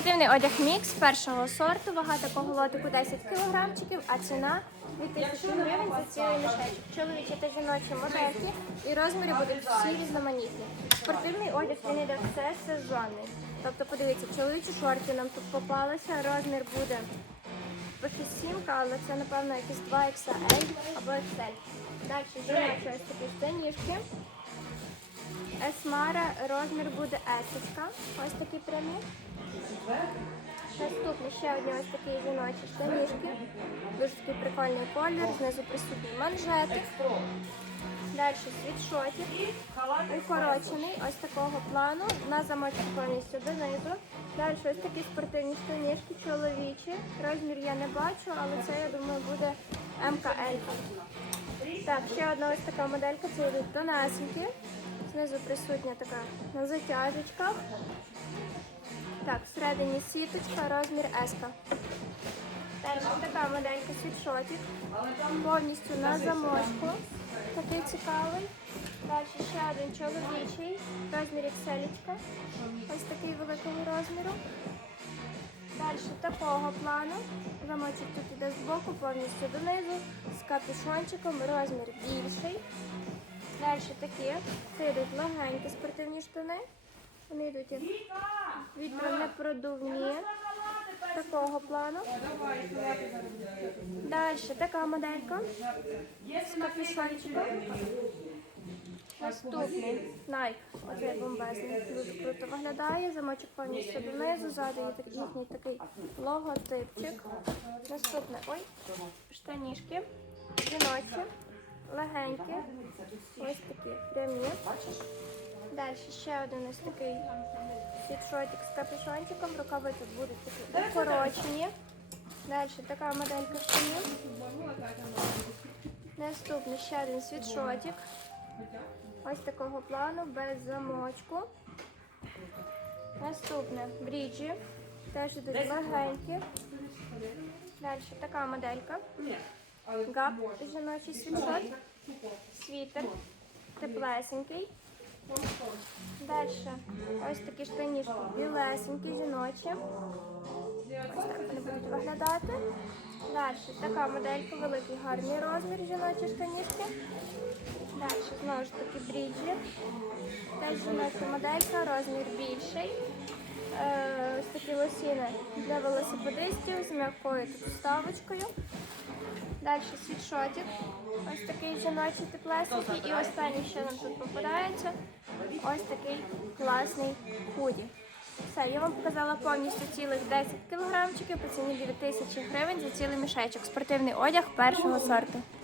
Спортивний одяг мікс першого сорту, вага такого лотику 10 кілограмчиків, а ціна 2000 гривень за цілий мішечок. Чоловічі та жіночі модельки і розміри будуть всі різноманітні. Спортивний одяг він іде все сезонний. Тобто, подивіться, чоловічі шорти нам тут попалися, розмір буде сімка, але це напевно якісь 2 XL або XL. Далі жіночі ось такі штанішки. Есмара розмір буде есочка. Ось такі прямі. Наступні ще одні ось такі жіночі штанішки. Дуже такий прикольний колір, знизу присутній манжетик. Далі світшотик. Укорочений, ось такого плану. На замочку повністю донизу. Далі ось такі спортивні штанішки, чоловічі. Розмір я не бачу, але це, я думаю, буде МКЛ. Так, ще одна ось така моделька, це йдуть тонесенькі. Знизу присутня така на затяжечках. Так, всередині сіточка, розмір S. Далі така моделька світшотик. Повністю на замочку. Такий цікавий. Далі ще один чоловічий. Розмір XL. Ось такий великого розміру. Далі такого плану. Замочок тут іде збоку, повністю донизу, з капюшончиком, розмір більший. Далі такі. Це йдуть легенькі спортивні штани. Вони йдуть як вітронепродувні. Такого плану. Далі така моделька. Наступний Nike. Оцей бомбезний. Дуже круто виглядає. Замочок повністю донизу. Ззаду є такий, їхній такий логотипчик. Наступне. Ой, штанішки. Жіночі. Легенькі. Ось такі прямі. Далі ще один ось такий світшотик з капюшончиком. Рукави тут будуть такі укорочені. Далі така моделька штанів. Наступний ще один світшотик. Ось такого плану, без замочку. Наступне бріджі. Теж йдуть легенькі. Далі така моделька. Гап жіночий світшот. Світер. Теплесенький. Далі ось такі штанішки білесенькі, жіночі. Ось так вони будуть виглядати. Далі така моделька, великий гарний розмір жіночі штанішки. Далі знову ж таки бріджі. Теж жіноча моделька, розмір більший. Е, ось такі лосіни для велосипедистів з м'якою вставочкою. Далі світшотик. Ось такий жіночий теплесенький. І останній, що нам тут попадається, ось такий класний худі. Все, я вам показала повністю цілих 10 кілограмчиків по ціні 9 тисячі гривень за цілий мішечок. Спортивний одяг першого сорту.